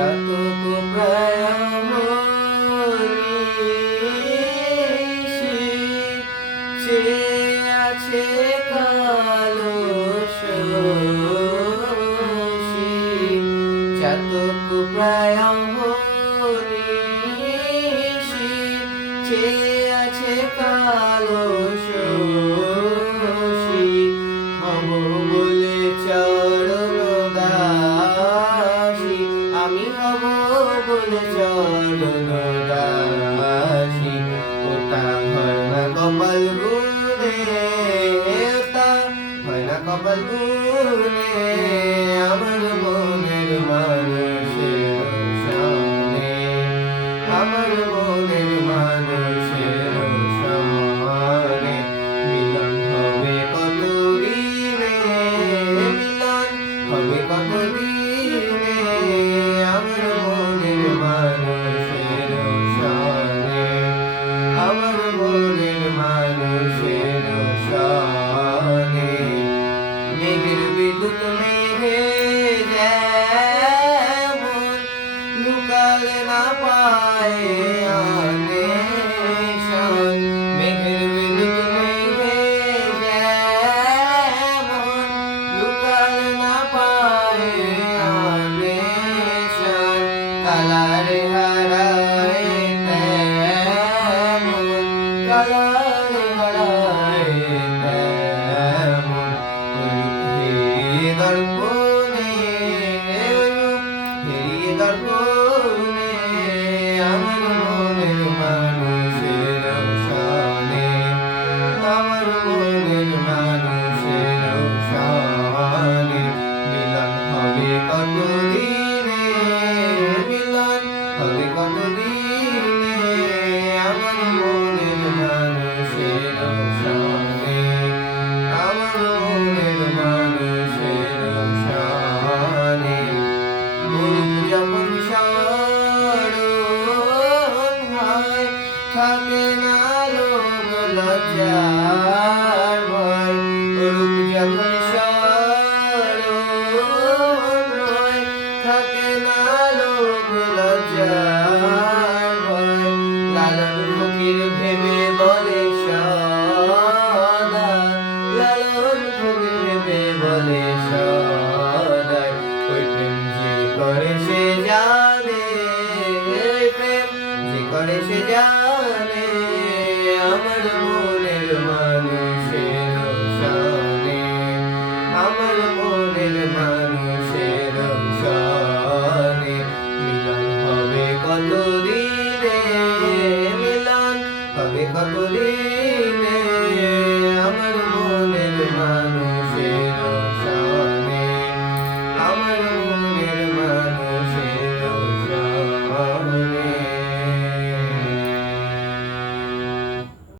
চাতক প্রায়ণীষী চেয়ে আছে কালো শশী চাতক প্রায়ণীষী চেয়ে আছে কালো শশী হব বলে চরণ দাসী আমি হব বলে চরণ দাসী ওটা হয় না কপাল গুনে ওটা হয় না কপাল গুনে আমার মনের মানুষের সনে আমার মনের মানুষের সনে মিলন হবে কত দিনে মিলন হবে কত দিনে আমার মনের মানুষের সনে আমার মনের মানুষের সনে মেঘের বিদ্যুৎ মেঘে যেমন লুকালে না পায় অন্বেষণ মেঘের বিদ্যুৎ মেঘে যেমন লুকালে না পায় অন্বেষণ কালারে হারায় তেমন কালারে হারায় তেমন হেরিয়ে দর্পণে হেরিয়ে দর্পণে আমার মনের মানুষের সনে আমার মনের মানুষের সনে মিলন হবে কত দিনে মিলন হবে কত দিনে আমার মনের মানুষের সনে আমার মনের মানুষের সনে মুখ যখন স্মরণ হয় থাকে না লোভ লজ্জার ভয় রূপ যখন স্মরণ হয় থাকে না লোভ লজ্জার ভয় লালন ফকির ভেবে বলে সদা লালন ফকির ভেবে বলে সদাই ওই প্রেম যে করে সে জানে ওই প্রেম যে করে সে জানে আমার মনের মানুষের সনে আমার মনের মানুষের সনে মিলন হবে কত দিনে মিলন হবে কত দিনে আমার মনের মানুষের